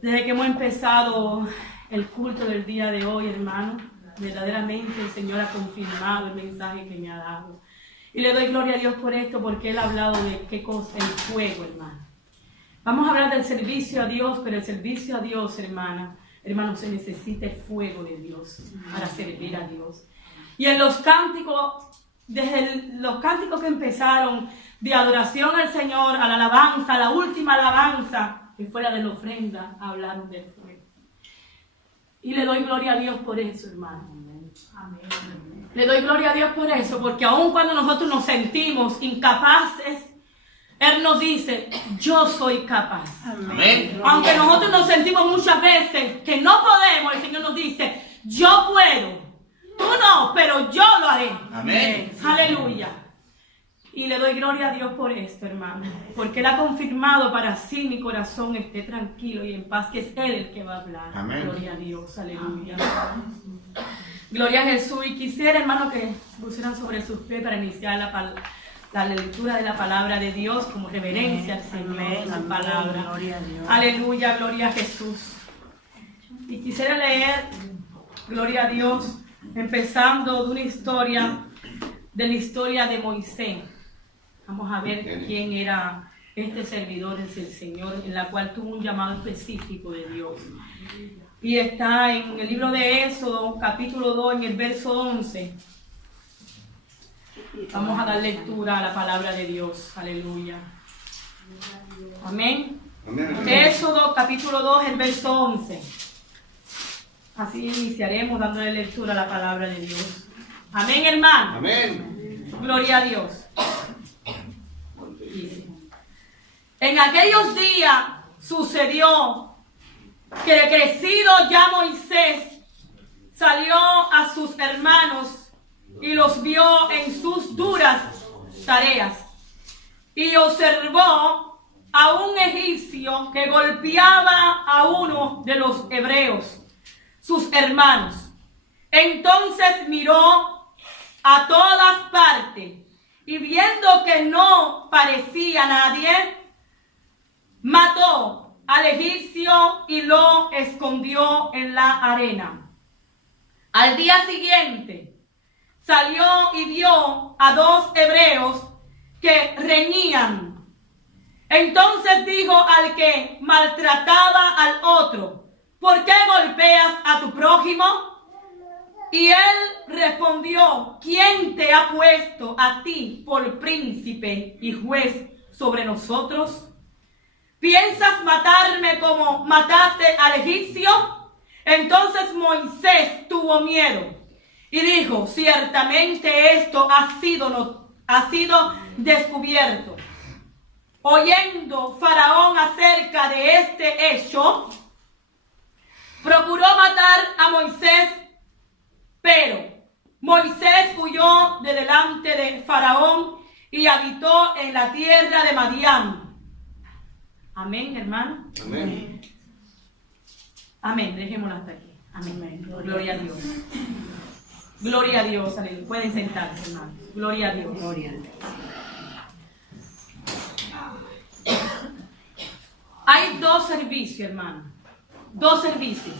Desde que hemos empezado el culto del día de hoy, hermano, verdaderamente el Señor ha confirmado el mensaje que me ha dado. Y le doy gloria a Dios por esto, porque Él ha hablado de qué cosa, el fuego, hermano. Vamos a hablar del servicio a Dios, pero el servicio a Dios, hermano, se necesita el fuego de Dios para servir a Dios. Y en los cánticos, desde los cánticos que empezaron de adoración al Señor, a la alabanza, a la última alabanza, que fuera de la ofrenda, hablaron del fuego. Y le doy gloria a Dios por eso, hermano. Amén. Le doy gloria a Dios por eso, porque aun cuando nosotros nos sentimos incapaces, Él nos dice, yo soy capaz. Amén. Aunque nosotros nos sentimos muchas veces que no podemos, el Señor nos dice, yo puedo. Tú no, pero yo lo haré. Amén. Aleluya. Y le doy gloria a Dios por esto, hermano, porque Él ha confirmado para sí mi corazón esté tranquilo y en paz, que es Él el que va a hablar. Amén. Gloria a Dios, aleluya. Gloria a Jesús. Y quisiera, hermano, que pusieran sobre sus pies para iniciar la lectura de la palabra de Dios como reverencia al Señor, la palabra. Gloria a Dios. Aleluya, gloria a Jesús. Y quisiera leer, gloria a Dios, empezando de una historia, de la historia de Moisés. Vamos a ver quién era este servidor del Señor, en la cual tuvo un llamado específico de Dios. Y está en el libro de Éxodo, capítulo 2, en el verso 11. Vamos a dar lectura a la palabra de Dios. Aleluya. Amén. Amén. Éxodo, capítulo 2, el verso 11. Así iniciaremos dándole lectura a la palabra de Dios. Amén, hermano. Amén. Gloria a Dios. En aquellos días sucedió que crecido ya Moisés salió a sus hermanos y los vio en sus duras tareas. Y observó a un egipcio que golpeaba a uno de los hebreos, sus hermanos. Entonces miró a todas partes y viendo que no parecía nadie, mató al egipcio y lo escondió en la arena. Al día siguiente salió y vio a dos hebreos que reñían. Entonces dijo al que maltrataba al otro, ¿por qué golpeas a tu prójimo? Y él respondió, ¿quién te ha puesto a ti por príncipe y juez sobre nosotros? ¿Piensas matarme como mataste al egipcio? Entonces Moisés tuvo miedo y dijo, ciertamente esto ha sido descubierto. Oyendo Faraón acerca de este hecho, procuró matar a Moisés, pero Moisés huyó de delante de Faraón y habitó en la tierra de Madián. Amén, hermano. Amén. Amén. Dejémoslo hasta aquí. Amén. Gloria a Dios. Gloria a Dios. Aleluya. Pueden sentarse, hermano. Gloria a Dios. Gloria a Dios. Hay dos servicios, hermano. Dos servicios.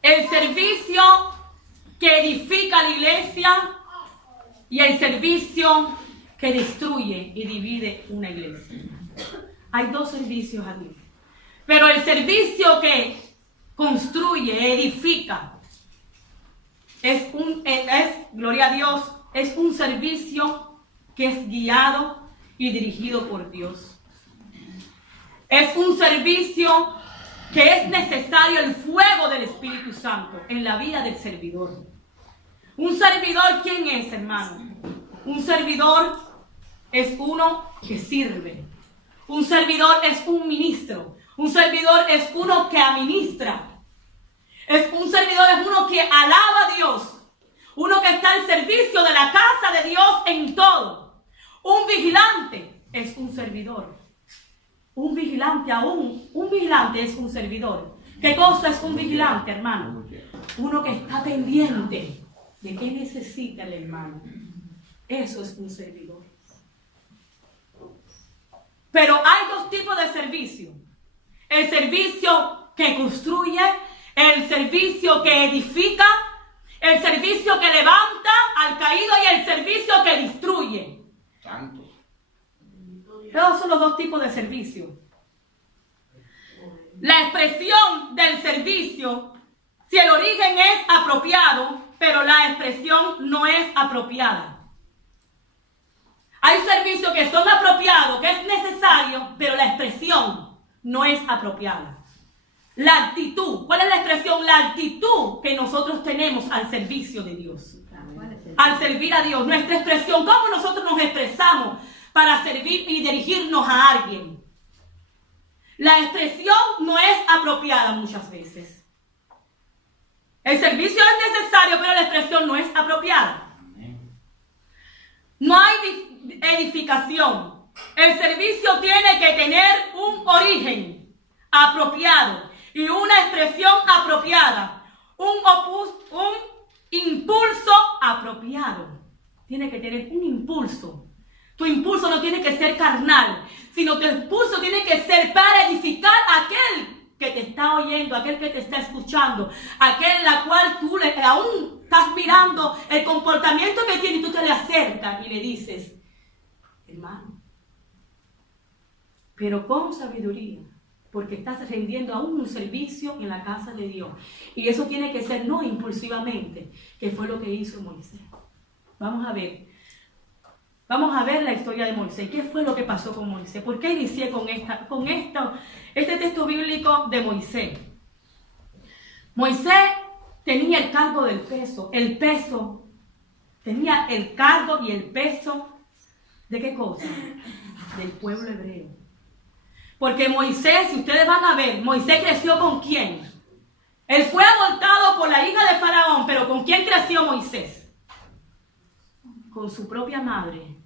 El servicio que edifica la iglesia y el servicio que destruye y divide una iglesia. Hay dos servicios aquí. Pero el servicio que construye, edifica, gloria a Dios, es un servicio que es guiado y dirigido por Dios. Es un servicio que es necesario el fuego del Espíritu Santo en la vida del servidor. Un servidor, ¿quién es, hermano? Un servidor es uno que sirve. Un servidor es un ministro. Un servidor es uno que administra. Un servidor es uno que alaba a Dios. Uno que está al servicio de la casa de Dios en todo. Un vigilante es un servidor. Un vigilante es un servidor. ¿Qué cosa es un vigilante, hermano? Uno que está pendiente de qué necesita el hermano. Eso es un servidor. Pero hay dos tipos de servicio. El servicio que construye, el servicio que edifica, el servicio que levanta al caído y el servicio que destruye. Santos. Esos son los dos tipos de servicio. La expresión del servicio, si el origen es apropiado, pero la expresión no es apropiada. Hay servicios que son apropiados, que es necesario, pero la expresión no es apropiada. La actitud, ¿cuál es la expresión? La actitud que nosotros tenemos al servicio de Dios. Al servir a Dios, nuestra expresión, cómo nosotros nos expresamos para servir y dirigirnos a alguien. La expresión no es apropiada muchas veces. El servicio es necesario, pero la expresión no es apropiada. No hay edificación. El servicio tiene que tener un origen apropiado y una expresión apropiada, un impulso apropiado. Tiene que tener un impulso. Tu impulso no tiene que ser carnal, sino tu impulso tiene que ser para edificar a aquel que te está oyendo, aquel que te está escuchando, aquel la cual tú aún estás mirando el comportamiento que tiene y tú te le acercas y le dices, hermano, pero con sabiduría, porque estás rendiendo aún un servicio en la casa de Dios. Y eso tiene que ser no impulsivamente, que fue lo que hizo Moisés. Vamos a ver la historia de Moisés. ¿Qué fue lo que pasó con Moisés? ¿Por qué inicié con este texto bíblico de Moisés? Moisés tenía el cargo del peso. Tenía el cargo y el peso ¿de qué cosa? Del pueblo hebreo. Porque Moisés, si ustedes van a ver, Moisés creció ¿con quién? Él fue adoptado por la hija de Faraón, pero ¿con quién creció Moisés? Con su propia madre.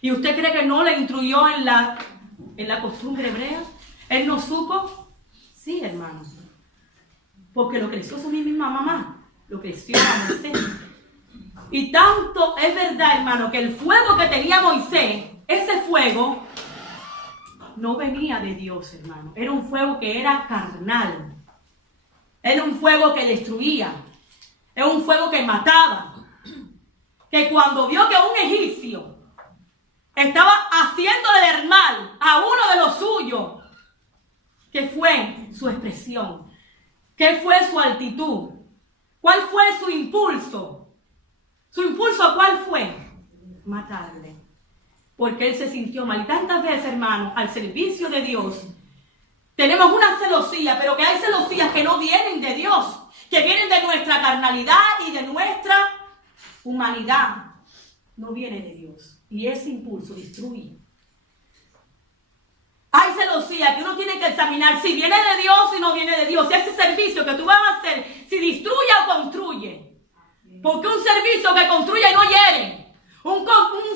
¿Y usted cree que no le instruyó en la costumbre hebrea? ¿Él no supo? Sí, hermano. Porque lo creció su misma mamá. Lo creció a Moisés. Y tanto es verdad, hermano, que el fuego que tenía Moisés, ese fuego no venía de Dios, hermano. Era un fuego que era carnal. Era un fuego que destruía. Era un fuego que mataba. Que cuando vio que un egipcio estaba haciéndole el mal a uno de los suyos, ¿qué fue su expresión? ¿Qué fue su actitud? ¿Cuál fue su impulso? ¿Su impulso cuál fue? Matarle. Porque él se sintió mal. Y tantas veces, hermano, al servicio de Dios, tenemos una celosía, pero que hay celosías que no vienen de Dios, que vienen de nuestra carnalidad y de nuestra humanidad. No viene de Dios. Y ese impulso destruye. Hay celosía que uno tiene que examinar si viene de Dios o no viene de Dios. Si ese servicio que tú vas a hacer, si destruye o construye. Porque un servicio que construye no hiere. Un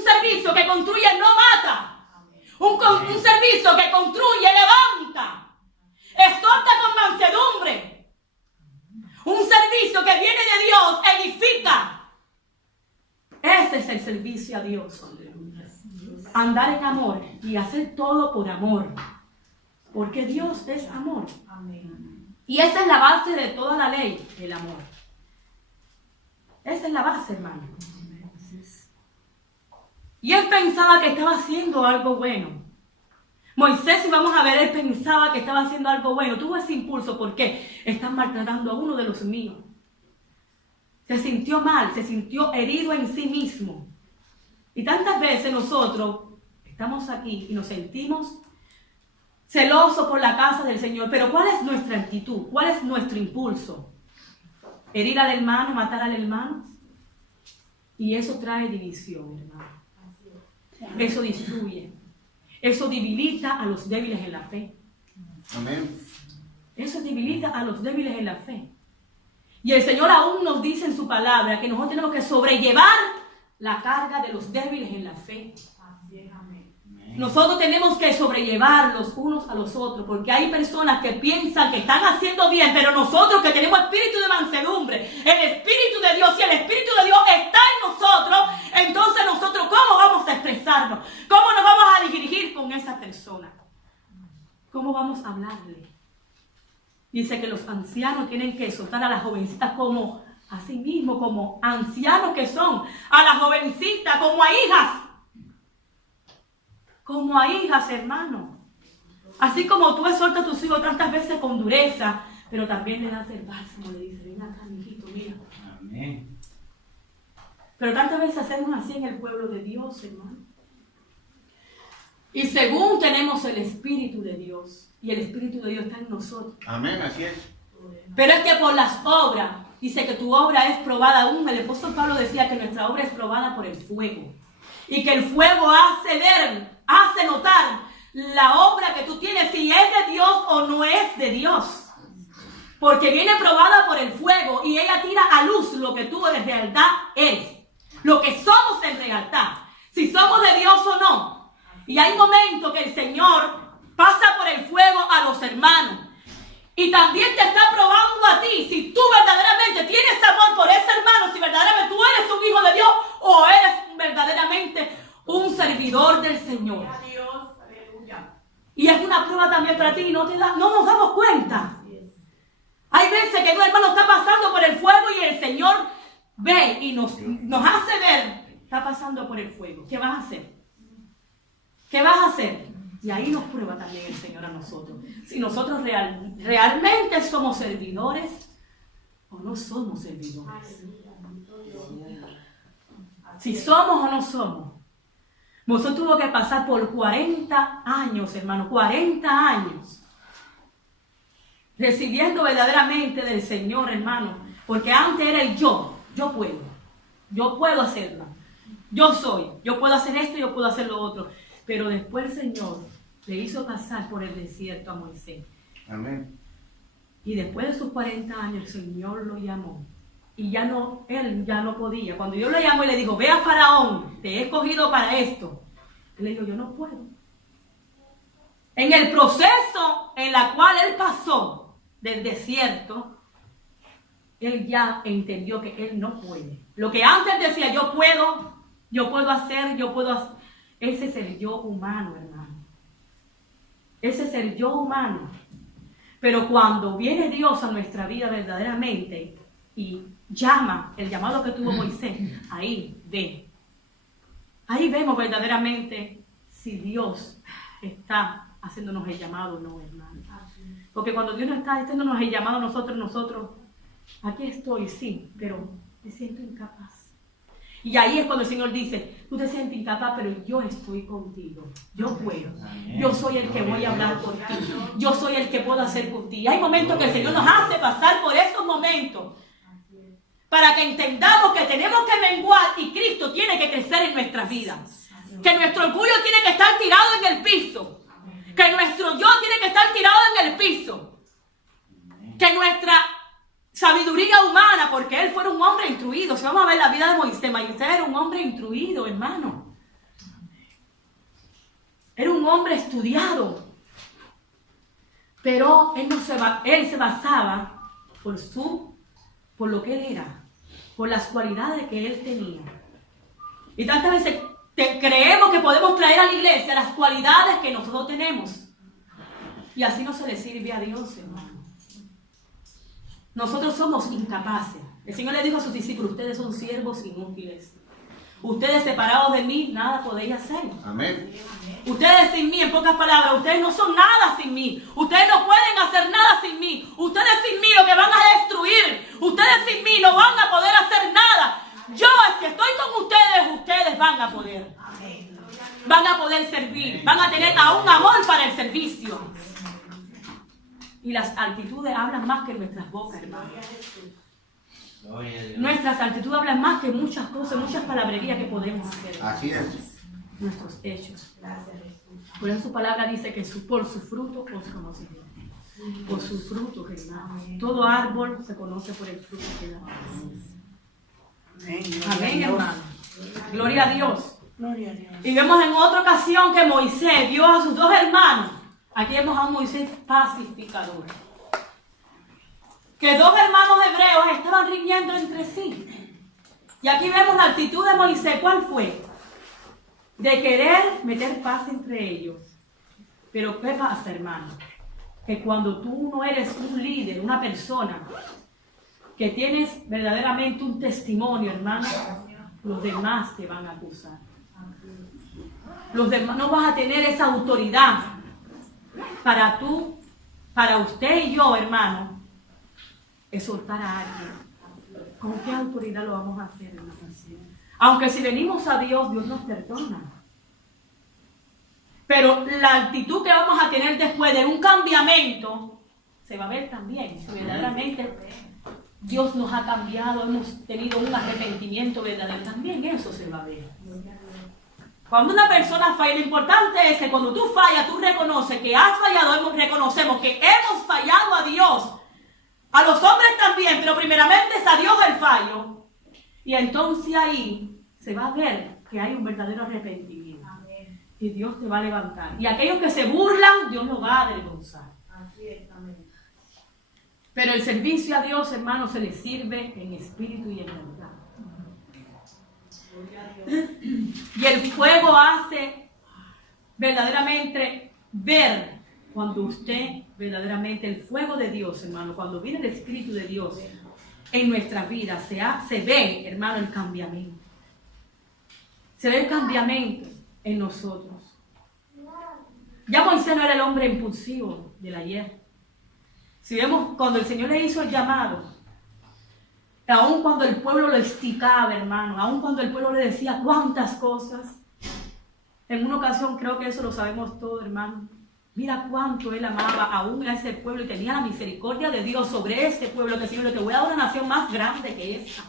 servicio que construye no mata. Un servicio que construye levanta. Exhorta con mansedumbre. Un servicio que viene de Dios edifica. Ese es el servicio a Dios. Andar en amor y hacer todo por amor. Porque Dios es amor. Y esa es la base de toda la ley, el amor. Esa es la base, hermano. Y él pensaba que estaba haciendo algo bueno. Moisés, si vamos a ver, él pensaba que estaba haciendo algo bueno. Tuvo ese impulso porque están maltratando a uno de los míos. Se sintió mal, se sintió herido en sí mismo. Y tantas veces nosotros estamos aquí y nos sentimos celosos por la casa del Señor. Pero ¿cuál es nuestra actitud? ¿Cuál es nuestro impulso? ¿Herir al hermano, matar al hermano? Y eso trae división, hermano. Eso destruye. Eso debilita a los débiles en la fe. Amén. Eso debilita a los débiles en la fe. Y el Señor aún nos dice en su palabra que nosotros tenemos que sobrellevar la carga de los débiles en la fe. Nosotros tenemos que sobrellevar los unos a los otros, porque hay personas que piensan que están haciendo bien, pero nosotros que tenemos espíritu de mansedumbre, el espíritu de Dios, y el espíritu de Dios está en nosotros, entonces nosotros, ¿cómo vamos a expresarnos? ¿Cómo nos vamos a dirigir con esa persona? vamos a hablarle? Dice que los ancianos tienen que soltar a las jovencitas como a sí mismos, como ancianos que son, a las jovencitas como a hijas. Como a hijas, hermano. Así como tú exhortas a tus hijos tantas veces con dureza, pero también le das el bálsamo, le dice, ven acá, mijito, mira. Amén. Pero tantas veces hacemos así en el pueblo de Dios, hermano. Y según tenemos el Espíritu de Dios, y el Espíritu de Dios está en nosotros. Amén, así es. Pero es que por las obras, dice que tu obra es probada aún. El apóstol Pablo decía que nuestra obra es probada por el fuego. Y que el fuego hace ver, hace notar la obra que tú tienes, si es de Dios o no es de Dios. Porque viene probada por el fuego y ella tira a luz lo que tú en realidad eres. Lo que somos en realidad. Si somos de Dios o no. Y hay momentos que el Señor pasa por el fuego a los hermanos. Y también te está probando a ti si tú verdaderamente tienes amor por ese hermano, si verdaderamente tú eres un hijo de Dios o eres verdaderamente un servidor del Señor. Y es una prueba también para ti y no nos damos cuenta. Hay veces que un hermano está pasando por el fuego y el Señor ve y nos hace ver, está pasando por el fuego. ¿Qué vas a hacer? ¿Qué vas a hacer? Y ahí nos prueba también el Señor a nosotros. Si nosotros realmente somos servidores o no somos servidores. Si somos o no somos. Moisés tuvo que pasar por 40 años, hermano, 40 años. Recibiendo verdaderamente del Señor, hermano. Porque antes era el yo puedo hacerlo. Yo puedo hacer esto y yo puedo hacer lo otro. Pero después el Señor le hizo pasar por el desierto a Moisés. Amén. Y después de sus 40 años el Señor lo llamó. Y él ya no podía. Cuando Dios lo llamó y le dijo, ve a Faraón, te he escogido para esto. Él le dijo, yo no puedo. En el proceso en la cual él pasó del desierto, él ya entendió que él no puede. Lo que antes decía, yo puedo hacer. Ese es el yo humano, hermano. Ese es el yo humano. Pero cuando viene Dios a nuestra vida verdaderamente y llama, el llamado que tuvo Moisés, ahí ve. Ahí vemos verdaderamente si Dios está haciéndonos el llamado o no, hermano. Porque cuando Dios no está haciéndonos el llamado a nosotros, aquí estoy, sí, pero me siento incapaz. Y ahí es cuando el Señor dice, tú te sientes incapaz, pero yo estoy contigo. Yo puedo. Yo soy el que voy a hablar por ti. Yo soy el que puedo hacer por ti. Y hay momentos que el Señor nos hace pasar por esos momentos para que entendamos que tenemos que menguar y Cristo tiene que crecer en nuestras vidas. Que nuestro orgullo tiene que estar tirado en el piso. Que nuestro yo tiene que estar tirado en el piso. Que nuestra sabiduría humana, porque él fue un hombre instruido. Si vamos a ver la vida de Moisés era un hombre instruido, hermano. Era un hombre estudiado. Pero él se basaba por lo que él era, por las cualidades que él tenía. Y tantas veces creemos que podemos traer a la iglesia las cualidades que nosotros tenemos. Y así no se le sirve a Dios, hermano. Nosotros somos incapaces. El Señor le dijo a sus discípulos, ustedes son siervos inútiles. Ustedes separados de mí, nada podéis hacer. Amén. Ustedes sin mí, en pocas palabras, ustedes no son nada sin mí. Ustedes no pueden hacer nada sin mí. Ustedes sin mí lo que van a destruir. Ustedes sin mí no van a poder hacer nada. Yo, es que estoy con ustedes van a poder. Van a poder servir. Van a tener aún amor para el servicio. Y las actitudes hablan más que nuestras bocas, hermano. Nuestras actitudes hablan más que muchas cosas, muchas palabrerías que podemos hacer. Así es. Nuestros hechos. Por eso su palabra dice que por su fruto os conocerán. Por su fruto, hermano. Todo árbol se conoce por el fruto que da. Amén, hermano. Gloria a Dios. Y vemos en otra ocasión que Moisés vio a sus dos hermanos. Aquí vemos a un Moisés pacificador. Que dos hermanos hebreos estaban riñendo entre sí. Y aquí vemos la actitud de Moisés. ¿Cuál fue? De querer meter paz entre ellos. Pero ¿qué pasa, hermano? que cuando tú no eres un líder, una persona, que tienes verdaderamente un testimonio, hermano, los demás te van a acusar. Los demás, no vas a tener esa autoridad para usted y yo, hermano, exhortar a alguien. ¿Con qué autoridad lo vamos a hacer, hermano? Aunque si venimos a Dios, Dios nos perdona. Pero la actitud que vamos a tener después de un cambiamiento se va a ver también. Si verdaderamente Dios nos ha cambiado, hemos tenido un arrepentimiento verdadero, también eso se va a ver. Cuando una persona falla, lo importante es que cuando tú fallas, tú reconoces que has fallado, reconocemos que hemos fallado a Dios. A los hombres también, pero primeramente es a Dios el fallo. Y entonces ahí se va a ver que hay un verdadero arrepentimiento. Amén. Y Dios te va a levantar. Y aquellos que se burlan, Dios los va a avergonzar. Así es, amén. Pero el servicio a Dios, hermano, se le sirve en espíritu y en verdad. Y el fuego hace verdaderamente ver cuando usted, verdaderamente, el fuego de Dios, hermano, cuando viene el Espíritu de Dios en nuestra vida, se ve, hermano, el cambiamiento. Se ve el cambiamiento en nosotros. Ya Moisés no era el hombre impulsivo del ayer. Si vemos, cuando el Señor le hizo el llamado, aun cuando el pueblo lo esticaba, hermano, aun cuando el pueblo le decía cuántas cosas, en una ocasión, creo que eso lo sabemos todos, hermano, mira cuánto él amaba aún a ese pueblo y tenía la misericordia de Dios sobre ese pueblo, que el Señor, te voy a dar una nación más grande que esa.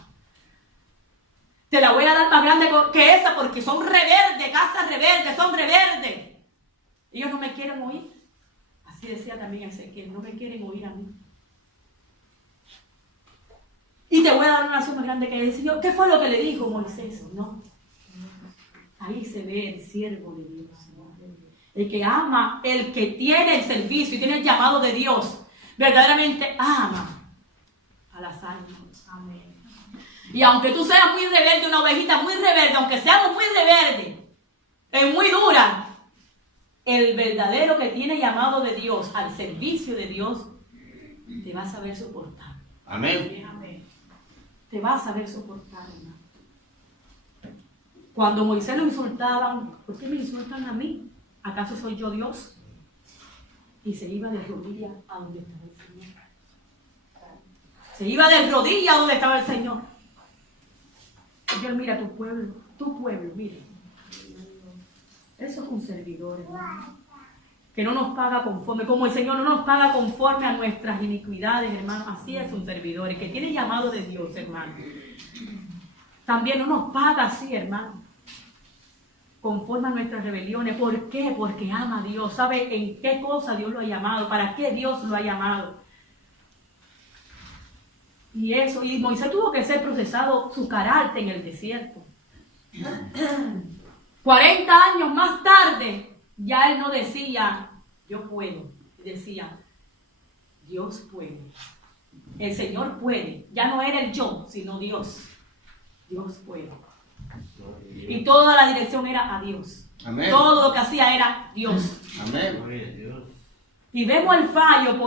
Te la voy a dar más grande que esa porque son reverdes, casas reverdes, son reverdes. Ellos no me quieren oír. Así decía también Ezequiel, no me quieren oír a mí. Y te voy a dar una nación más grande que esa. ¿Qué fue lo que le dijo Moisés? No. Ahí se ve el siervo de Dios. El que ama, el que tiene el servicio y tiene el llamado de Dios, verdaderamente ama a las almas. Amén. Y aunque tú seas muy rebelde, una ovejita muy rebelde, aunque seamos muy rebeldes, es muy dura, el verdadero que tiene llamado de Dios al servicio de Dios, te va a saber soportar. Amén. Te va a saber soportar, hermano. Cuando Moisés lo insultaban, ¿por qué me insultan a mí? ¿Acaso soy yo Dios? Y se iba de rodillas a donde estaba el Señor. Se iba de rodillas a donde estaba el Señor. Señor, mira tu pueblo, mira. Eso es un servidor, hermano. Que no nos paga conforme, como el Señor no nos paga conforme a nuestras iniquidades, hermano. Así es un servidor, el que tiene llamado de Dios, hermano. También no nos paga así, hermano, conforme a nuestras rebeliones. ¿Por qué? Porque ama a Dios. ¿Sabe en qué cosa Dios lo ha llamado? ¿Para qué Dios lo ha llamado? Y Moisés tuvo que ser procesado su carácter en el desierto. 40 años más tarde, ya él no decía, yo puedo. Decía, Dios puede. El Señor puede. Ya no era el yo, sino Dios. Dios puede. Y toda la dirección era a Dios. Amén. Todo lo que hacía era Dios. Amén. Y vemos el fallo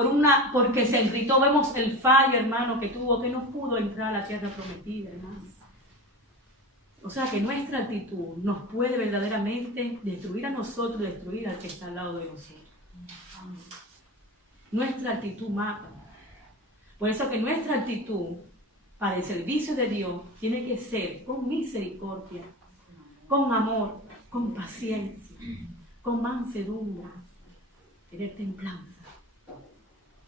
porque se irritó. Vemos el fallo, hermano, que tuvo, que no pudo entrar a la tierra prometida, hermano. O sea que nuestra actitud nos puede verdaderamente destruir a nosotros, destruir al que está al lado de nosotros. Nuestra actitud mata. Por eso que nuestra actitud para el servicio de Dios tiene que ser con misericordia, con amor, con paciencia, con mansedumbre, tener templanza.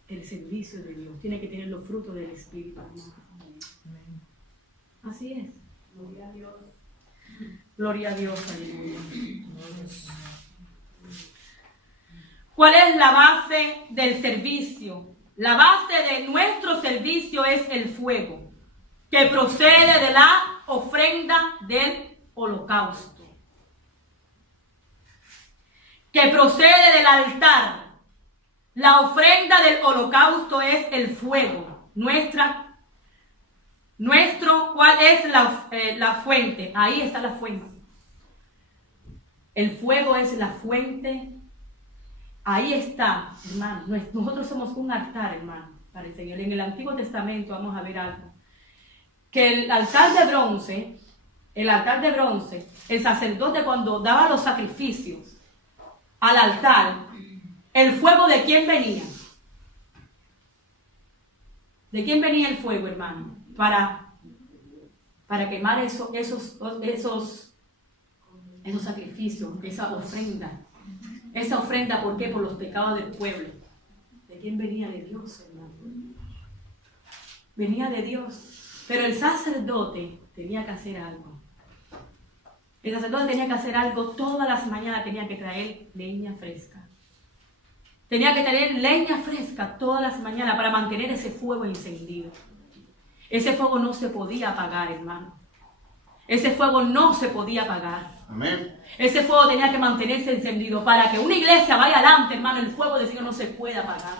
El servicio de Dios tiene que tener los frutos del Espíritu. Así es. Gloria a Dios. Gloria a Dios, aleluya. ¿Cuál es la base del servicio? La base de nuestro servicio es el fuego, que procede de la ofrenda del holocausto, que procede del altar. La ofrenda del holocausto es el fuego. ¿Cuál es la fuente? Ahí está la fuente. El fuego es la fuente Ahí está, hermano. Nosotros somos un altar, hermano, para el Señor. En el Antiguo Testamento vamos a ver algo. Que el altar de bronce, el sacerdote cuando daba los sacrificios al altar, ¿el fuego de quién venía? ¿De quién venía el fuego, hermano? Para quemar esos sacrificios, esa ofrenda. Esa ofrenda, ¿por qué? Por los pecados del pueblo. ¿De quién venía? De Dios, hermano. Venía de Dios. Pero el sacerdote tenía que hacer algo. El sacerdote tenía que hacer algo. Todas las mañanas tenía que traer leña fresca. Tenía que tener leña fresca todas las mañanas para mantener ese fuego encendido. Ese fuego no se podía apagar, hermano. Ese fuego no se podía apagar. Amén. Ese fuego tenía que mantenerse encendido. Para que una iglesia vaya adelante, hermano, el fuego del Señor no se puede apagar.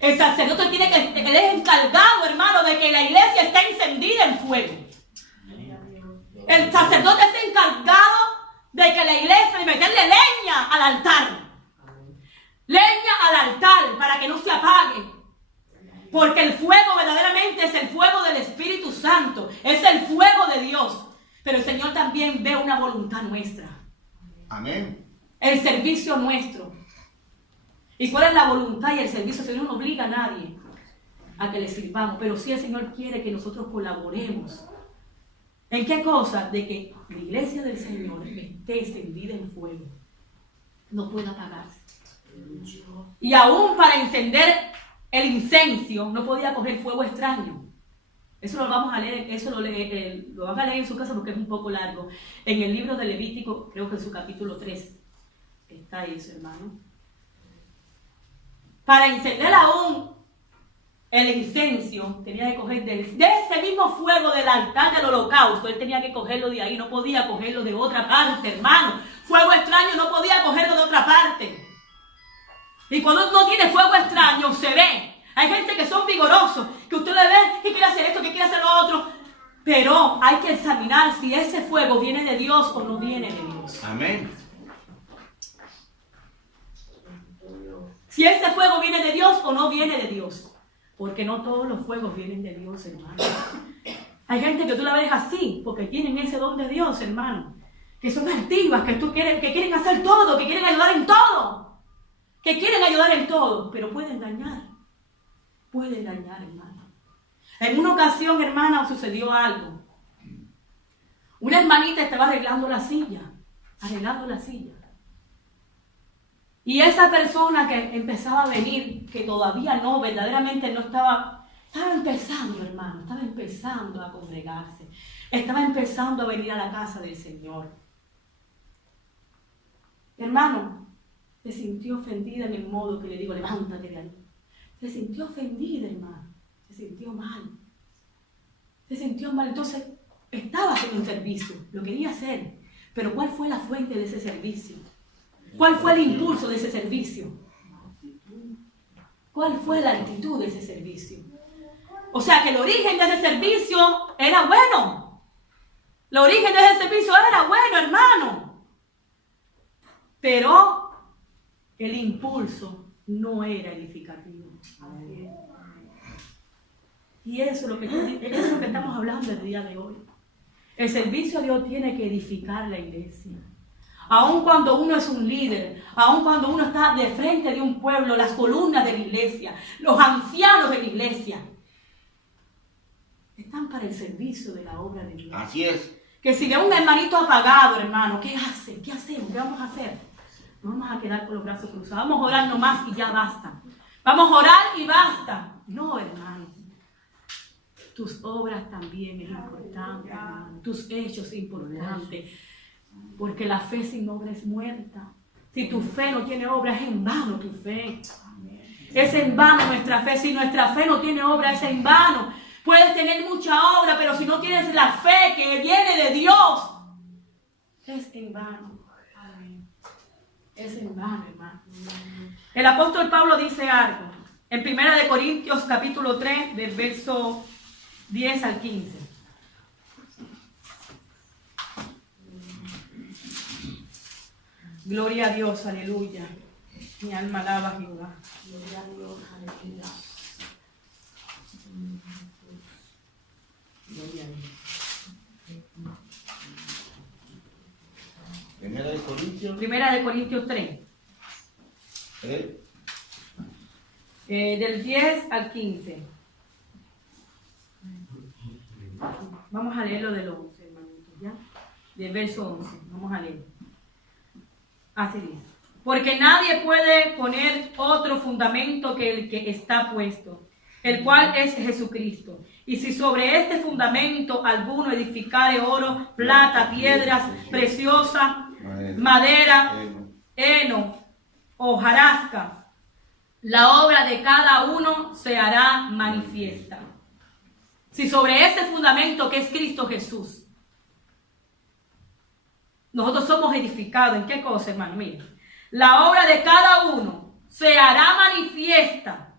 El sacerdote tiene que es encargado, hermano, de que la iglesia esté encendida en fuego. El sacerdote es encargado de que la iglesia, de meterle leña al altar. Leña al altar para que no se apague. Porque el fuego verdaderamente es el fuego del Espíritu Santo. Es el fuego de Dios. Pero el Señor también ve una voluntad nuestra. Amén. El servicio nuestro. ¿Y cuál es la voluntad y el servicio? El Señor no obliga a nadie a que le sirvamos. Pero sí el Señor quiere que nosotros colaboremos. ¿En qué cosa? De que la iglesia del Señor esté encendida en fuego. No pueda apagarse. Y aún para encender el incenso no podía coger fuego extraño. Eso lo vamos a leer, lo van a leer en su casa porque es un poco largo. En el libro de Levítico, creo que en su capítulo 3, está eso, hermano. Para encender aún el incenso, tenía que coger de ese mismo fuego del altar del holocausto. Él tenía que cogerlo de ahí, no podía cogerlo de otra parte, hermano. Fuego extraño no podía cogerlo de otra parte. Y cuando uno tiene fuego extraño, se ve. Hay gente que son vigorosos, que usted le ve que quiere hacer esto, que quiere hacer lo otro. Pero hay que examinar si ese fuego viene de Dios o no viene de Dios. Amén. Si ese fuego viene de Dios o no viene de Dios. Porque no todos los fuegos vienen de Dios, hermano. Hay gente que tú la ves así, porque tienen ese don de Dios, hermano. Que son activas, que quieren hacer todo, que quieren ayudar en todo. Que quieren ayudar en todo, pero pueden dañar. Pueden dañar, hermano. En una ocasión, hermana, sucedió algo. Una hermanita estaba arreglando la silla. Y esa persona que empezaba a venir, que todavía no, verdaderamente no estaba empezando, hermano, estaba empezando a congregarse. Estaba empezando a venir a la casa del Señor. Hermano, se sintió ofendida en el modo que le digo, levántate de ahí. Se sintió ofendida, hermano. Se sintió mal. Entonces, estaba haciendo un servicio. Lo quería hacer. Pero ¿cuál fue la fuente de ese servicio? ¿Cuál fue el impulso de ese servicio? ¿Cuál fue la actitud de ese servicio? O sea, que el origen de ese servicio era bueno. El origen de ese servicio era bueno, hermano. Pero el impulso no era edificativo. Y eso es lo que estamos hablando el día de hoy. El servicio a Dios tiene que edificar la iglesia. Aun cuando uno es un líder, aun cuando uno está de frente de un pueblo, las columnas de la iglesia, los ancianos de la iglesia, están para el servicio de la obra de Dios. Así es. Que si ve un hermanito apagado, hermano, ¿qué hace? ¿Qué hacemos? ¿Qué vamos a hacer? No vamos a quedar con los brazos cruzados. Vamos a orar nomás y ya basta. Vamos a orar y basta. No, hermano. Tus obras también es importante, hermano. Tus hechos es importante. Porque la fe sin obra es muerta. Si tu fe no tiene obra, es en vano tu fe. Es en vano nuestra fe. Si nuestra fe no tiene obra, es en vano. Puedes tener mucha obra, pero si no tienes la fe que viene de Dios, es en vano. Es en vano, hermano. El apóstol Pablo dice algo. En 1 Corintios capítulo 3, del verso 10 al 15. Gloria a Dios, aleluya. Mi alma alaba a Jehová. Primera de Corintios 3. Del 10 al 15. Vamos a leerlo del 11, hermanitos, ¿ya? Del verso 11. Vamos a leer. Así dice. Porque nadie puede poner otro fundamento que el que está puesto, el cual es Jesucristo. Y si sobre este fundamento alguno edificare oro, plata, piedras preciosas, madera, heno o hojarasca, la obra de cada uno se hará manifiesta. Si sobre este fundamento que es Cristo Jesús, nosotros somos edificados, ¿en qué cosa, hermano? Miren, la obra de cada uno se hará manifiesta,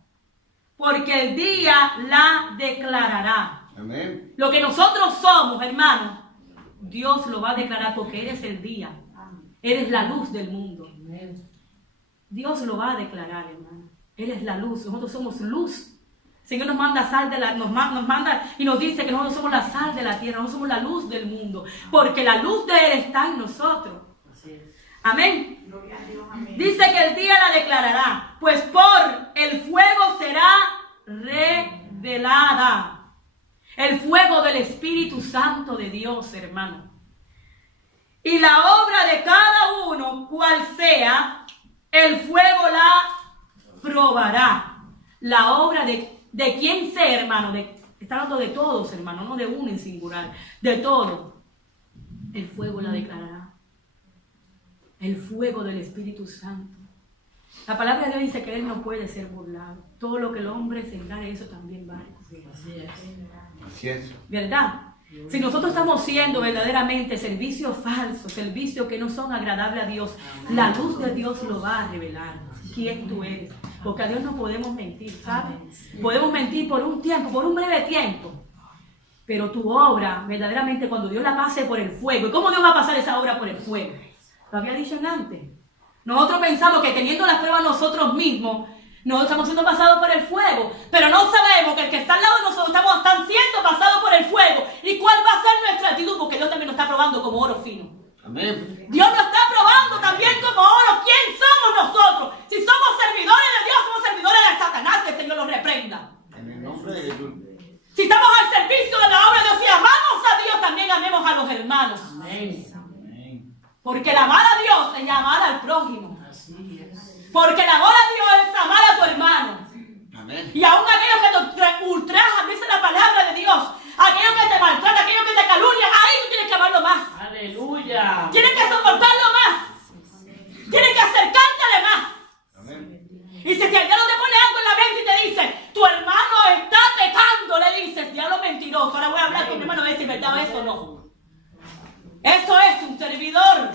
porque el día la declarará. Amén. Lo que nosotros somos, hermano, Dios lo va a declarar porque eres el día. Eres la luz del mundo. Dios lo va a declarar, hermano. Eres la luz. Nosotros somos luz. El Señor nos manda sal de nos manda y nos dice que nosotros somos la sal de la tierra. Nosotros somos la luz del mundo. Porque la luz de Él está en nosotros. Amén. Dice que el día la declarará. Pues por el fuego será revelada. El fuego del Espíritu Santo de Dios, hermano. Y la obra de cada uno, cual sea, el fuego la probará. La obra de quien sea, hermano. Está hablando de todos, hermano, no de uno en singular. De todo. El fuego la declarará. El fuego del Espíritu Santo. La palabra de Dios dice que Él no puede ser burlado. Todo lo que el hombre se engane, eso también vale. Así es. ¿Verdad? Si nosotros estamos siendo verdaderamente servicios falsos, servicios que no son agradables a Dios, la luz de Dios lo va a revelar. ¿Quién tú eres? Porque a Dios no podemos mentir, ¿sabes? Podemos mentir por un tiempo, por un breve tiempo. Pero tu obra, verdaderamente, cuando Dios la pase por el fuego. ¿Y cómo Dios va a pasar esa obra por el fuego? Lo había dicho antes. Nosotros pensamos que teniendo las pruebas nosotros mismos, nosotros estamos siendo pasados por el fuego, pero no sabemos que el que está al lado de nosotros están siendo pasados por el fuego. ¿Y cuál va a ser nuestra actitud? Porque Dios también nos está probando como oro fino. Amén. Dios nos está probando también como oro. ¿Quién somos nosotros? Si somos servidores de Dios, somos servidores de Satanás, que el Señor los reprenda. En el nombre de Jesús. Si estamos al servicio de la obra de Dios y amamos a Dios, también amemos a los hermanos. Amén. Porque el amar a Dios es amar al prójimo. Porque el amor a Dios es amar a tu hermano. Amén. Y aún aquellos que te ultrajan, dice la palabra de Dios, aquellos que te maltratan, aquellos que te calumnian, ahí tú tienes que amarlo más. Aleluya. Tienes que soportarlo más. Tienes que acercártele más. Amén. Y si el diablo te pone algo en la mente y te dice, tu hermano está pecando, le dices, diablo mentiroso. Ahora voy a hablar con mi hermano a ver si es verdad eso o no. Eso es un servidor.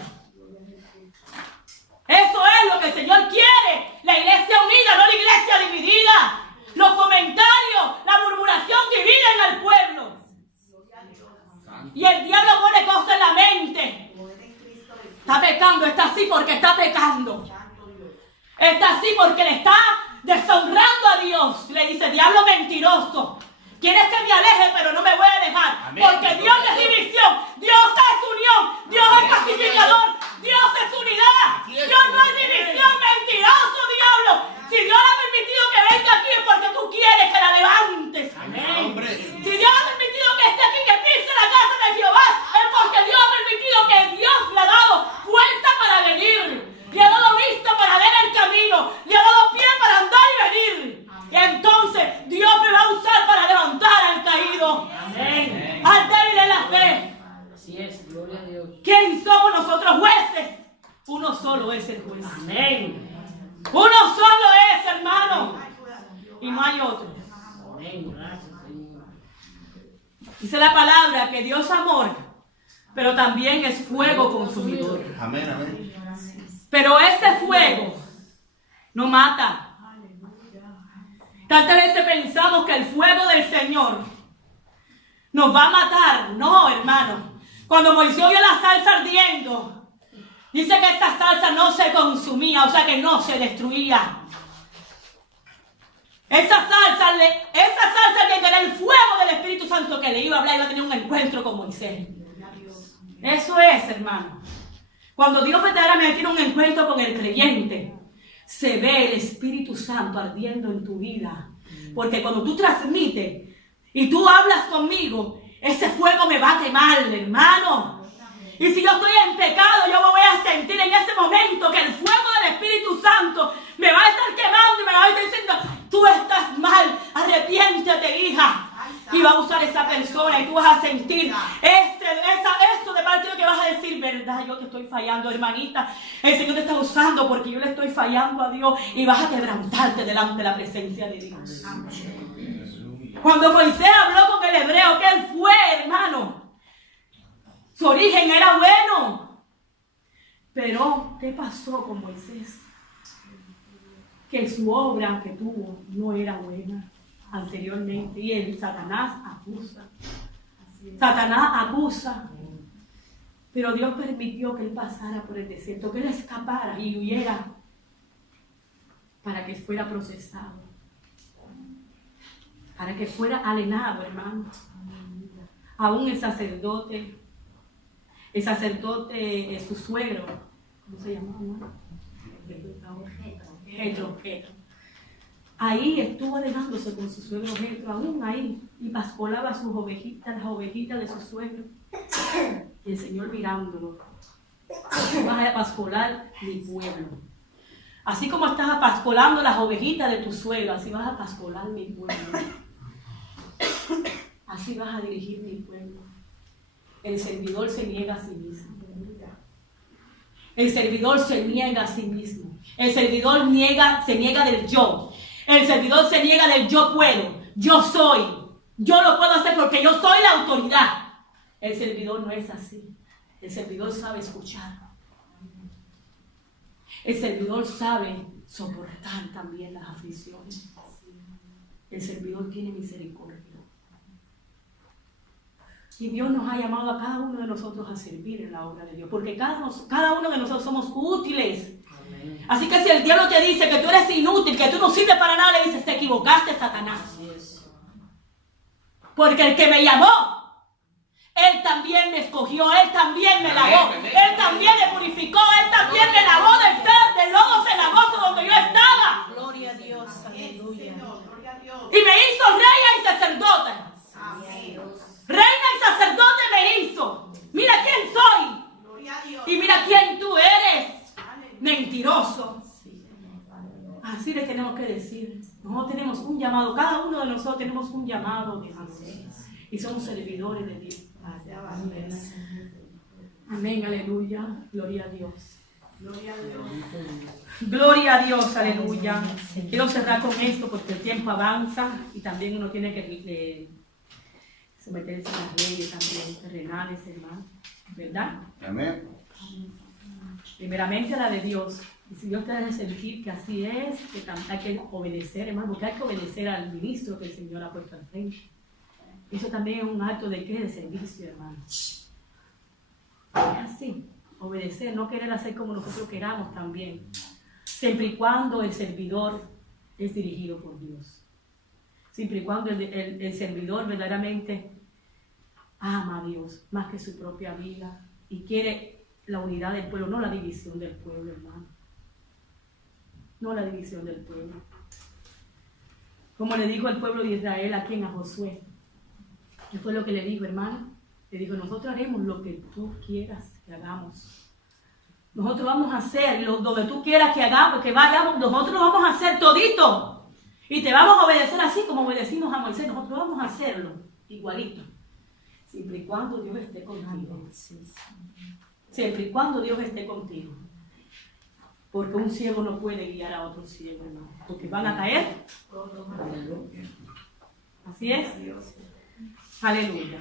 Eso es lo que el Señor quiere. La iglesia unida, no la iglesia dividida. Los comentarios, la murmuración dividen al pueblo. Y el diablo pone cosas en la mente. Está pecando, está así porque está pecando. Está así porque le está deshonrando a Dios. Le dice, diablo mentiroso. Quieres que me aleje, pero no me voy a alejar. Amén. Porque Dios es división, Dios es unión, Dios es pacificador, Dios es unidad. Dios no es división, mentiroso, diablo. Si Dios ha permitido que venga aquí es porque tú quieres que la levantes. Amén. Si Dios ha permitido que esté aquí, que pise la casa de Jehová, es porque Dios ha permitido que Dios le ha dado fuerza para venir. Le ha dado vista para ver el camino. Le ha dado pie para andar y venir. Y entonces Dios me va a usar para levantar al caído. Amén. Al débil en la fe. Así es, gloria a Dios. ¿Quién somos nosotros jueces? Uno solo es el juez. Amén. Uno solo es, hermano. Y no hay otro. Amén. Gracias, Señor. Dice la palabra que Dios es amor, pero también es fuego consumidor. Amén, amén. Pero ese fuego no mata. Tantas veces pensamos que el fuego del Señor nos va a matar. No, hermano. Cuando Moisés vio la salsa ardiendo, Dice que esta salsa no se consumía, o sea que no se destruía. Esa salsa que era el fuego del Espíritu Santo que le iba a hablar, iba a tener un encuentro con Moisés. Eso es, hermano. Cuando Dios verdaderamente tiene un encuentro con el creyente, se ve el Espíritu Santo ardiendo en tu vida. Porque cuando tú transmites y tú hablas conmigo, ese fuego me va a quemar, hermano. Y si yo estoy en pecado, yo me voy a sentir en ese momento que el fuego del Espíritu Santo me va a estar quemando y me va a estar diciendo, tú estás mal, arrepiéntete, hija. Y va a usar esa persona y tú vas a sentir esto de parte de que vas a decir, verdad, yo te estoy fallando, hermanita. El Señor te está usando porque yo le estoy fallando a Dios y vas a quebrantarte delante de la presencia de Dios. Cuando Moisés habló con el hebreo, que él fue, hermano, su origen era bueno. Pero, ¿qué pasó con Moisés? Que su obra que tuvo no era buena anteriormente. Y Satanás acusa. Satanás acusa. Pero Dios permitió que él pasara por el desierto, que él escapara y huyera para que fuera procesado. Para que fuera alenado, hermano. Aún el sacerdote, su suegro, ¿cómo se llama? Jetro. Ahí estuvo alejándose con su suegro Jetro, aún ahí, y pascolaba sus ovejitas, las ovejitas de su suegro. Y el Señor mirándolo, vas a pascolar mi pueblo. Así como estás pascolando las ovejitas de tu suegro, así vas a pascolar mi pueblo. Así vas a dirigir mi pueblo. El servidor se niega a sí mismo. El servidor se niega a sí mismo. El servidor se niega del yo. El servidor se niega del yo puedo. Yo soy. Yo lo puedo hacer porque yo soy la autoridad. El servidor no es así. El servidor sabe escuchar. El servidor sabe soportar también las aflicciones. El servidor tiene misericordia. Y Dios nos ha llamado a cada uno de nosotros a servir en la obra de Dios. Porque cada uno de nosotros somos útiles. Amén. Así que si el diablo te dice que tú eres inútil, que tú no sirves para nada, le dices, te equivocaste, Satanás. Porque el que me llamó, él también me escogió, él también me lavó, él también me purificó, él también me lavó del lodo cenagoso donde yo estaba. Gloria a Dios, aleluya. Y me hizo reina y sacerdote. Reina y sacerdote me hizo. Mira quién soy. Y mira quién tú eres. Mentiroso. Así le tenemos que decir. Nosotros tenemos un llamado. Cada uno de nosotros tenemos un llamado de Dios. Y somos servidores de Dios. Amén, aleluya. Gloria a Dios. Gloria a Dios. Gloria a Dios, aleluya. Quiero cerrar con esto porque el tiempo avanza y también uno tiene que someterse a las leyes también terrenales, hermano. ¿Verdad? Amén. Primeramente a la de Dios. Y si Dios te hace sentir que así es, que hay que obedecer, hermano, porque hay que obedecer al ministro que el Señor ha puesto al frente. Eso también es un acto de ¿qué? De servicio, hermano. Es así. Obedecer, no querer hacer como nosotros queramos también. Siempre y cuando el servidor es dirigido por Dios. Siempre y cuando el servidor verdaderamente ama a Dios más que su propia vida y quiere la unidad del pueblo, no la división del pueblo, hermano. No la división del pueblo. Como le dijo el pueblo de Israel a quien, a Josué. ¿Qué fue lo que le dijo, hermano? Le dijo, nosotros haremos lo que tú quieras que hagamos. Nosotros vamos a hacer donde tú quieras que hagamos, que vayamos, nosotros lo vamos a hacer todito. Y te vamos a obedecer así como obedecimos a Moisés. Nosotros vamos a hacerlo igualito. Siempre y cuando Dios esté contigo. Siempre y cuando Dios esté contigo. Porque un ciego no puede guiar a otro ciego, hermano. Porque van a caer. Así es. Aleluya.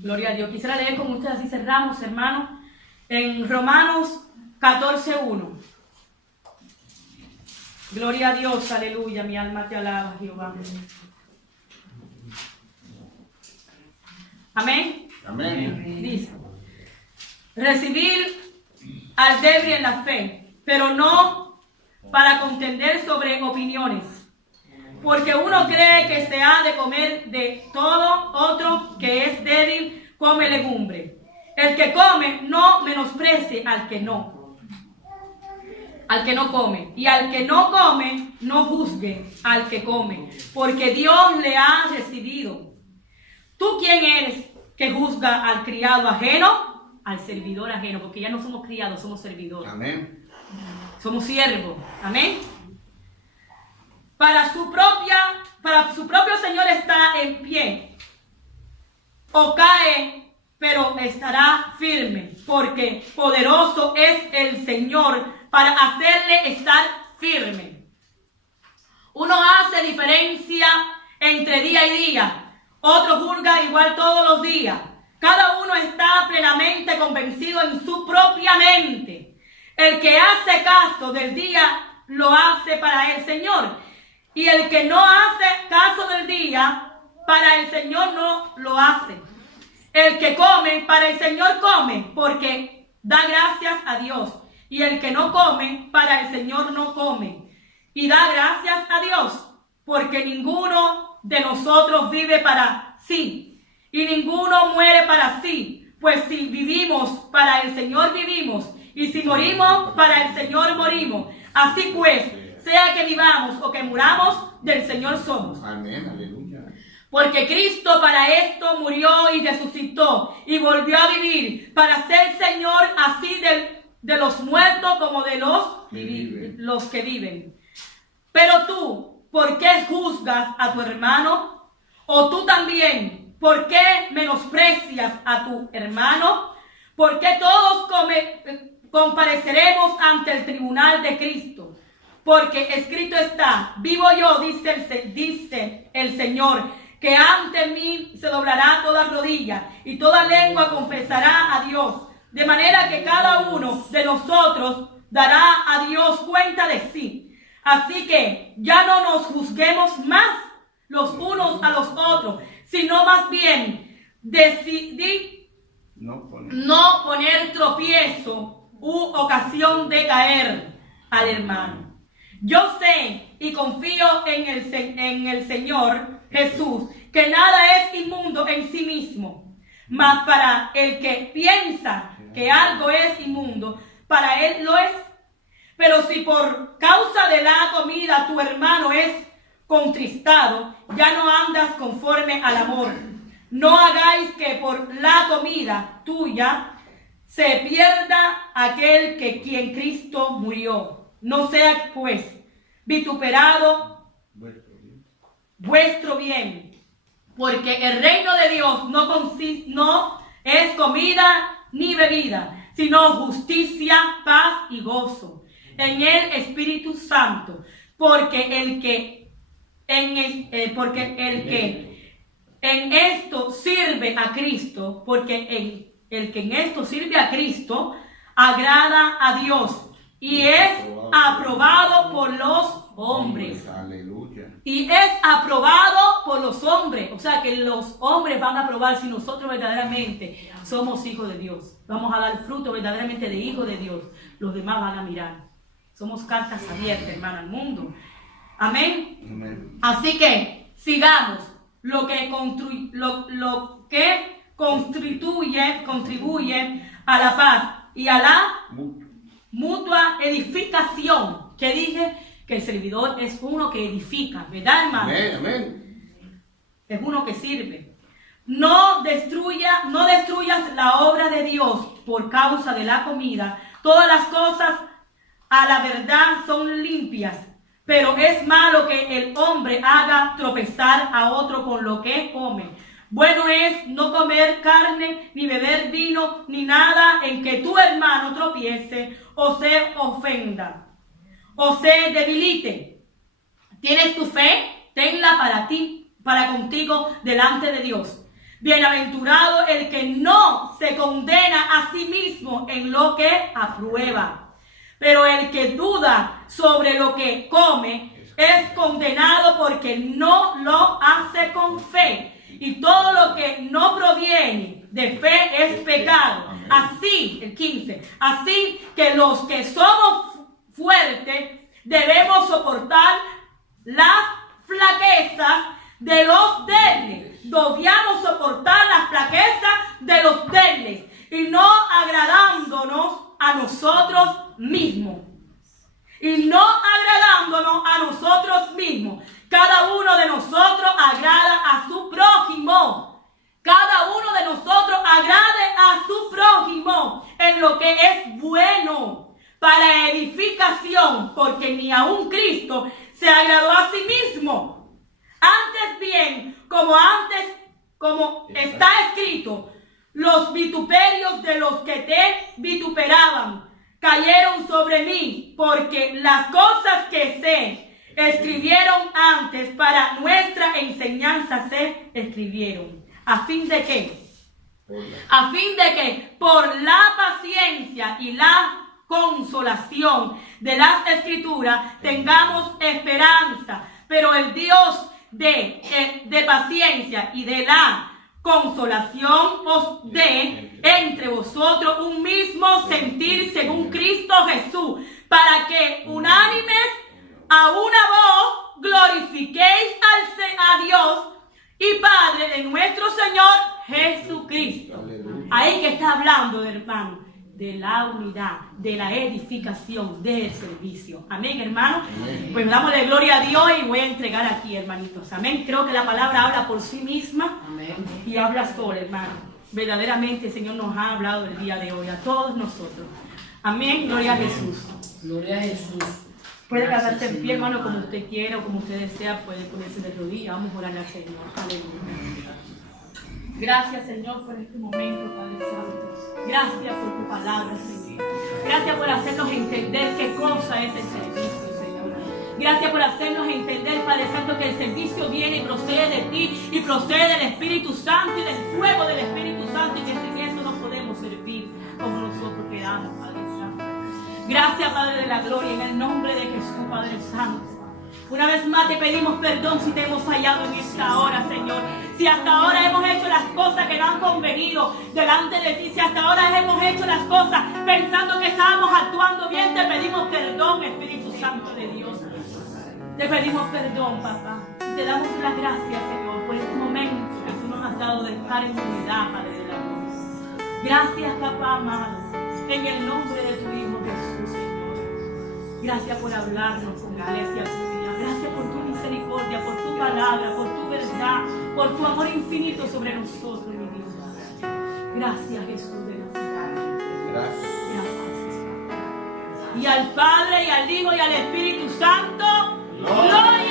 Gloria a Dios. Quisiera leer con ustedes, así cerramos, hermano, en Romanos 14:1. Gloria a Dios, aleluya, mi alma te alaba, Jehová. Amén. Amén. Dice, recibir al débil en la fe, pero no para contender sobre opiniones. Porque uno cree que se ha de comer de todo, otro que es débil come legumbre. El que come no menosprecie al que no come. Y al que no come, no juzgue al que come, porque Dios le ha recibido. ¿Tú quién eres que juzga al criado ajeno? Al servidor ajeno, porque ya no somos criados, somos servidores. Amén. Somos siervos. Amén. Para su propio Señor está en pie, o cae, pero estará firme, porque poderoso es el Señor para hacerle estar firme. Uno hace diferencia entre día y día, otro juzga igual todos los días. Cada uno está plenamente convencido en su propia mente. El que hace caso del día lo hace para el Señor, y el que no hace caso del día, para el Señor no lo hace. El que come, para el Señor come, porque da gracias a Dios. Y el que no come, para el Señor no come, y da gracias a Dios, porque ninguno de nosotros vive para sí, y ninguno muere para sí. Pues si vivimos, para el Señor vivimos, y si morimos, para el Señor morimos. Así pues, sea que vivamos o que muramos, del Señor somos. Amén, aleluya. Porque Cristo para esto murió y resucitó y volvió a vivir, para ser Señor así de los muertos como de los que viven. Pero tú, ¿por qué juzgas a tu hermano? ¿O tú también, por qué menosprecias a tu hermano? Porque todos compareceremos ante el tribunal de Cristo. Porque escrito está, vivo yo, dice el Señor, que ante mí se doblará toda rodilla y toda lengua confesará a Dios. De manera que cada uno de nosotros dará a Dios cuenta de sí. Así que ya no nos juzguemos más los unos a los otros, sino más bien decidí no poner tropiezo u ocasión de caer al hermano. Yo sé y confío en el Señor Jesús, que nada es inmundo en sí mismo, mas para el que piensa que algo es inmundo, para él lo es. Pero si por causa de la comida tu hermano es contristado, ya no andas conforme al amor. No hagáis que por la comida tuya se pierda aquel que quien Cristo murió. No sea pues vituperado vuestro bien, porque el reino de Dios no es comida ni bebida, sino justicia, paz y gozo en el Espíritu Santo, porque el que en esto sirve a Cristo, el que en esto sirve a Cristo agrada a Dios y es aprobado por los hombres. Aleluya. Y es aprobado por los hombres. O sea que los hombres van a aprobar si nosotros verdaderamente somos hijos de Dios. Vamos a dar fruto verdaderamente de hijos de Dios. Los demás van a mirar. Somos cartas abiertas, hermano, al mundo. Amén. Amén. Así que sigamos lo que contribuye a la paz y a la mutua edificación. Que dije que el servidor es uno que edifica, ¿verdad, hermano? Amén, amén. Es uno que sirve. No destruyas la obra de Dios por causa de la comida. Todas las cosas a la verdad son limpias, pero es malo que el hombre haga tropezar a otro con lo que come. Bueno es no comer carne, ni beber vino, ni nada en que tu hermano tropiece o se ofenda o se debilite. ¿Tienes tu fe? Tenla para contigo delante de Dios. Bienaventurado el que no se condena a sí mismo en lo que aprueba. Pero el que duda sobre lo que come es condenado porque no lo hace con fe. Y todo lo que no proviene de fe es pecado. Así, el 15, así que los que somos fuertes debemos soportar las flaquezas de los débiles. Debíamos soportar las flaquezas de los débiles y no agradándonos a nosotros mismos. Y no agradándonos a nosotros mismos. Cada uno de nosotros agrada a su prójimo. Cada uno de nosotros agrade a su prójimo en lo que es bueno para edificación, porque ni aun Cristo se agradó a sí mismo. Antes bien, como está escrito, los vituperios de los que te vituperaban cayeron sobre mí, porque las cosas que se escribieron antes para nuestra enseñanza se escribieron. ¿A fin de qué? A fin de que por la paciencia y la consolación de las Escrituras tengamos esperanza. Pero el Dios de paciencia y de la consolación os dé entre vosotros un mismo sentir según Cristo Jesús, para que unánimes a una voz glorifiquéis a Dios y Padre de nuestro Señor Jesucristo. Ahí que está hablando, hermano, de la unidad, de la edificación, del servicio. Amén, hermano. Amén. Pues dámosle gloria a Dios y voy a entregar aquí, hermanitos. Amén. Creo que la palabra habla por sí misma. Amén. Y habla sola, hermano. Verdaderamente el Señor nos ha hablado el día de hoy a todos nosotros. Amén. Gloria a Jesús. Gloria a Jesús. Puede quedarse en pie, hermano, como usted quiera o como usted desea. Puede ponerse de rodillas. Vamos a orar al Señor. Aleluya. Gracias, Señor, por este momento, Padre Santo. Gracias por tu palabra, Señor. Gracias por hacernos entender qué cosa es el servicio, Señor. Gracias por hacernos entender, Padre Santo, que el servicio viene y procede de ti y procede del Espíritu Santo y del fuego del Espíritu Santo, y que sin eso no podemos servir como nosotros queramos, Padre Santo. Gracias, Padre de la gloria, en el nombre de Jesús, Padre Santo. Una vez más te pedimos perdón si te hemos fallado en esta hora, Señor. Si hasta ahora hemos hecho las cosas que no han convenido delante de ti, si hasta ahora hemos hecho las cosas pensando que estábamos actuando bien, te pedimos perdón, Espíritu Santo de Dios. Te pedimos perdón, papá. Te damos las gracias, Señor, por este momento que tú nos has dado de estar en unidad, Padre de la gloria. Gracias, papá amado, en el nombre de tu Hijo Jesús, Señor. Gracias por hablarnos con la iglesia tuya. Gracias por tu misericordia, por tu palabra, por tu verdad, por tu amor infinito sobre nosotros, mi Dios. Gracias, Jesús de Nazaret. Gracias. Y al Padre, y al Hijo, y al Espíritu Santo, gloria.